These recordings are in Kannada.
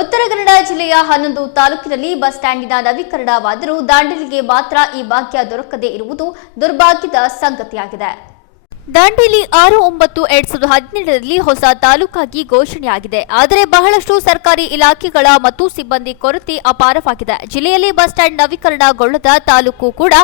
ಉತ್ತರ ಕನ್ನಡ ಜಿಲ್ಲೆಯ ಹನ್ನೊಂದು ತಾಲೂಕಿನಲ್ಲಿ ಬಸ್ ಸ್ಟ್ಯಾಂಡಿನ ನವೀಕರಣವಾದರೂ ದಾಂಡೇಲಿಗೆ ಮಾತ್ರ ಈ ಭಾಗ್ಯ ದೊರಕದೇ ಇರುವುದು ದುರ್ಭಾಗ್ಯದ ಸಂಗತಿಯಾಗಿದೆ. ದಾಂಡೇಲಿ ಆರು ಒಂಬತ್ತು ಎರಡ್ ಸಾವಿರದ ಹದಿನೇಳರಲ್ಲಿ ಹೊಸ ತಾಲೂಕಾಗಿ ಘೋಷಣೆಯಾಗಿದೆ. ಆದರೆ ಬಹಳಷ್ಟು ಸರ್ಕಾರಿ ಇಲಾಖೆಗಳ ಮತ್ತು ಸಿಬ್ಬಂದಿ ಕೊರತೆ ಅಪಾರವಾಗಿದೆ. ಜಿಲ್ಲೆಯಲ್ಲಿ ಬಸ್ ಸ್ಟ್ಯಾಂಡ್ ನವೀಕರಣಗೊಳ್ಳದ ತಾಲೂಕು ಕೂಡ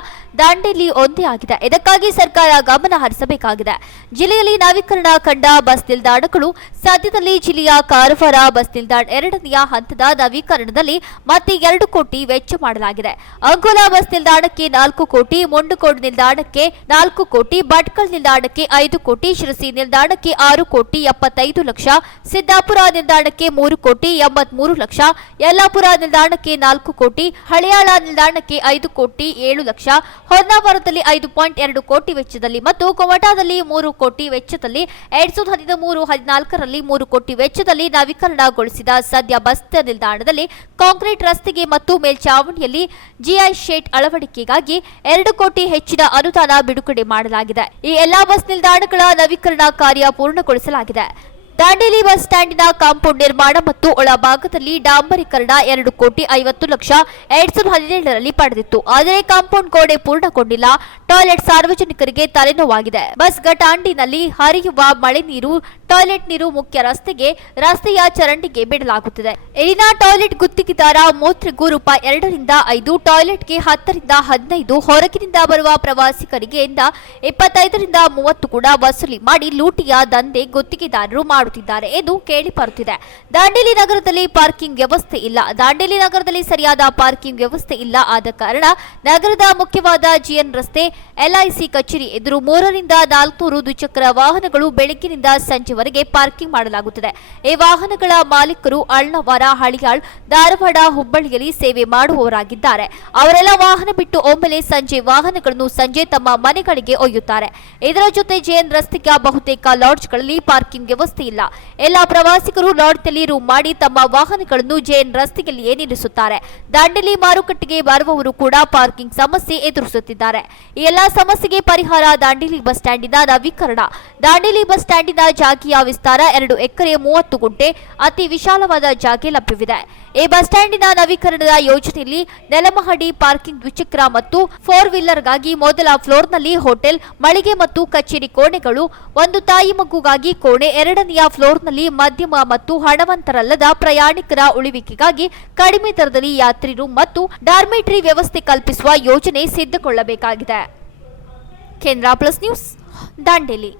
ದಾಂಡೇಲಿ ಒಂದೇ ಆಗಿದೆ. ಇದಕ್ಕಾಗಿ ಸರ್ಕಾರ ಗಮನ ಹರಿಸಬೇಕಾಗಿದೆ. ಜಿಲ್ಲೆಯಲ್ಲಿ ನವೀಕರಣ ಕಂಡ ಬಸ್ ನಿಲ್ದಾಣಗಳು ಸದ್ಯದಲ್ಲಿ ಜಿಲ್ಲೆಯ ಕಾರವಾರ ಬಸ್ ನಿಲ್ದಾಣ ಎರಡನೆಯ ಹಂತದ ನವೀಕರಣದಲ್ಲಿ ಮತ್ತೆ ಎರಡು ಕೋಟಿ ವೆಚ್ಚ ಮಾಡಲಾಗಿದೆ. ಅಂಕೋಲಾ ಬಸ್ ನಿಲ್ದಾಣಕ್ಕೆ ನಾಲ್ಕು ಕೋಟಿ ಮುಂಡಕೋಡ್ ನಿಲ್ದಾಣಕ್ಕೆ ನಾಲ್ಕು ಕೋಟಿ ಭಟ್ಕಲ್ ನಿಲ್ದಾಣಕ್ಕೆ ಐದು ಕೋಟಿ, ಶಿರಸಿ ನಿಲ್ದಾಣಕ್ಕೆ ಆರು ಕೋಟಿ, ಎಪ್ಪತ್ತೈದು ಲಕ್ಷ, ಸಿದ್ದಾಪುರ ನಿಲ್ದಾಣಕ್ಕೆ ಮೂರು ಕೋಟಿ, ಎಂಬತ್ಮೂರು ಲಕ್ಷ, ಯಲ್ಲಾಪುರ ನಿಲ್ದಾಣಕ್ಕೆ ನಾಲ್ಕು ಕೋಟಿ, ಹಳಿಯಾಳ ನಿಲ್ದಾಣಕ್ಕೆ ಐದು ಕೋಟಿ, ಏಳು ಲಕ್ಷ, ಹೊನ್ನಾವರದಲ್ಲಿ ಐದು ಪಾಯಿಂಟ್ ಎರಡು ಕೋಟಿ ವೆಚ್ಚದಲ್ಲಿ ಮತ್ತು ಕೊಮಟಾದಲ್ಲಿ ಮೂರು ಕೋಟಿ ವೆಚ್ಚದಲ್ಲಿ, ಎರಡ್ ಸಾವಿರದ ಹದಿಮೂರು ಹದಿನಾಲ್ಕರಲ್ಲಿ ಮೂರು ಕೋಟಿ ವೆಚ್ಚದಲ್ಲಿ ನವೀಕರಣಗೊಳಿಸಿದ ಸದ್ಯ ಬಸ್ ನಿಲ್ದಾಣದಲ್ಲಿ ಕಾಂಕ್ರೀಟ್ ರಸ್ತೆಗೆ ಮತ್ತು ಮೇಲ್ಚಾವಣಿಯಲ್ಲಿ ಜಿಐ ಶೇಟ್ ಅಳವಡಿಕೆಗಾಗಿ ಎರಡು ಕೋಟಿ ಹೆಚ್ಚಿನ ಅನುದಾನ ಬಿಡುಗಡೆ ಮಾಡಲಾಗಿದೆ. ಈ ಎಲ್ಲಾ ಬಸ್ ನಿಲ್ದಾಣಗಳ ನವೀಕರಣ ಕಾರ್ಯ ಪೂರ್ಣಗೊಳಿಸಲಾಗಿದೆ. ದಾಂಡೇಲಿ ಬಸ್ ಸ್ಟ್ಯಾಂಡಿನ ಕಾಂಪೌಂಡ್ ನಿರ್ಮಾಣ ಮತ್ತು ಒಳಭಾಗದಲ್ಲಿ ಡಾಂಬರೀಕರಣ ಎರಡು ಕೋಟಿ ಐವತ್ತು ಲಕ್ಷ ಎರಡ್ ಸಾವಿರದ ಹದಿನೇಳರಲ್ಲಿ ಪಡೆದಿತ್ತು. ಆದರೆ ಕಾಂಪೌಂಡ್ ಗೋಡೆ ಪೂರ್ಣಗೊಂಡಿಲ್ಲ. ಟಾಯ್ಲೆಟ್ ಸಾರ್ವಜನಿಕರಿಗೆ ತಲೆನೋವಾಗಿದೆ. ಬಸ್ ಘಟಾಂಡಿನಲ್ಲಿ ಹರಿಯುವ ಮಳೆ ನೀರು, ಟಾಯ್ಲೆಟ್ ನೀರು ಮುಖ್ಯ ರಸ್ತೆಗೆ, ರಸ್ತೆಯ ಚರಂಡಿಗೆ ಬಿಡಲಾಗುತ್ತಿದೆ. ಇಲ್ಲಿನ ಟಾಯ್ಲೆಟ್ ಗುತ್ತಿಗೆದಾರ ಮೂತ್ರಿಗೂ ರೂಪಾಯಿ ಎರಡರಿಂದ ಐದು, ಟಾಯ್ಲೆಟ್ಗೆ ಹತ್ತರಿಂದ ಹದಿನೈದು, ಹೊರಗಿನಿಂದ ಬರುವ ಪ್ರವಾಸಿಗರಿಗೆ ಇಪ್ಪತ್ತೈದರಿಂದ ಮೂವತ್ತು ಕೂಡ ವಸೂಲಿ ಮಾಡಿ ಲೂಟಿಯ ದಂಧೆ ಗುತ್ತಿಗೆದಾರರು ಮಾಡುತ್ತಿದ್ದಾರೆ ಎಂದು ಕೇಳಿ ಬರುತ್ತಿದೆ. ದಾಂಡೇಲಿ ನಗರದಲ್ಲಿ ಪಾರ್ಕಿಂಗ್ ವ್ಯವಸ್ಥೆ ಇಲ್ಲ. ದಾಂಡೇಲಿ ನಗರದಲ್ಲಿ ಸರಿಯಾದ ಪಾರ್ಕಿಂಗ್ ವ್ಯವಸ್ಥೆ ಇಲ್ಲ. ಆದ ಕಾರಣ ನಗರದ ಮುಖ್ಯವಾದ ಜಿಎನ್ ರಸ್ತೆ ಎಲ್ಐಸಿ ಕಚೇರಿ ಎದುರು ಮೂರರಿಂದ ನಾಲ್ಕುನೂರು ದ್ವಿಚಕ್ರ ವಾಹನಗಳು ಬೆಳಗ್ಗಿನಿಂದ ಸಂಜೆವರೆಗೆ ಪಾರ್ಕಿಂಗ್ ಮಾಡಲಾಗುತ್ತದೆ. ಈ ವಾಹನಗಳ ಮಾಲೀಕರು ಅಳ್ನವಾರ ಹಳಿಯಾಳ್, ಧಾರವಾಡ ಹುಬ್ಬಳ್ಳಿಯಲ್ಲಿ ಸೇವೆ ಮಾಡುವವರಾಗಿದ್ದಾರೆ. ಅವರೆಲ್ಲ ವಾಹನ ಬಿಟ್ಟು ಒಮ್ಮೆಲೆ ಸಂಜೆ ವಾಹನಗಳನ್ನು ಸಂಜೆ ತಮ್ಮ ಮನೆಗಳಿಗೆ ಒಯ್ಯುತ್ತಾರೆ. ಇದರ ಜೊತೆ ಜೆಎನ್ ರಸ್ತೆಯ ಬಹುತೇಕ ಲಾಡ್ಜ್ಗಳಲ್ಲಿ ಪಾರ್ಕಿಂಗ್ ವ್ಯವಸ್ಥೆ ಇಲ್ಲ. ಎಲ್ಲ ಪ್ರವಾಸಿಗರು ಲಾಡ್ಜ್ನಲ್ಲಿ ರೂಮ್ ಮಾಡಿ ತಮ್ಮ ವಾಹನಗಳನ್ನು ಜೆಎನ್ ರಸ್ತೆಯಲ್ಲಿಯೇ ನಿಲ್ಲಿಸುತ್ತಾರೆ. ದಾಂಡೇಲಿ ಮಾರುಕಟ್ಟೆಗೆ ಬರುವವರು ಕೂಡ ಪಾರ್ಕಿಂಗ್ ಸಮಸ್ಯೆ ಎದುರಿಸುತ್ತಿದ್ದಾರೆ. ಈ ಎಲ್ಲಾ ಸಮಸ್ಯೆಗೆ ಪರಿಹಾರ ದಾಂಡೇಲಿ ಬಸ್ ಸ್ಟ್ಯಾಂಡಿನ ನವೀಕರಣ. ದಾಂಡೇಲಿ ಬಸ್ ಸ್ಟ್ಯಾಂಡಿನ ಜಾಗಿಯ ವಿಸ್ತಾರ ಎರಡು ಎಕರೆ ಮೂವತ್ತು ಗುಂಟೆ, ಅತಿ ವಿಶಾಲವಾದ ಜಾಗೆ ಲಭ್ಯವಿದೆ. ಈ ಬಸ್ ಸ್ಟ್ಯಾಂಡಿನ ನವೀಕರಣದ ಯೋಜನೆಯಲ್ಲಿ ನೆಲಮಹಡಿ ಪಾರ್ಕಿಂಗ್ ದ್ವಿಚಕ್ರ ಮತ್ತು ಫೋರ್ ವೀಲರ್ಗಾಗಿ ಮೊದಲ ಫ್ಲೋರ್ನಲ್ಲಿ ಹೋಟೆಲ್, ಮಳಿಗೆ ಮತ್ತು ಕಚೇರಿ ಕೋಣೆಗಳು, ಒಂದು ತಾಯಿ ಮಗುಗಾಗಿ ಕೋಣೆ, ಎರಡನೆಯ ಫ್ಲೋರ್ನಲ್ಲಿ ಮಧ್ಯಮ ಮತ್ತು ಹಣವಂತರಲ್ಲದ ಪ್ರಯಾಣಿಕರ ಉಳಿವಿಕೆಗಾಗಿ ಕಡಿಮೆ ದರದಲ್ಲಿ ಯಾತ್ರಿ ರೂಮ್ ಮತ್ತು ಡಾರ್ಮೆಟ್ರಿ ವ್ಯವಸ್ಥೆ ಕಲ್ಪಿಸುವ ಯೋಜನೆ ಸಿದ್ಧಗೊಳ್ಳಬೇಕಾಗಿದೆ. ಕೇಂದ್ರ ಪ್ಲಸ್ ನ್ಯೂಸ್, ದಾಂಡೇಲಿ.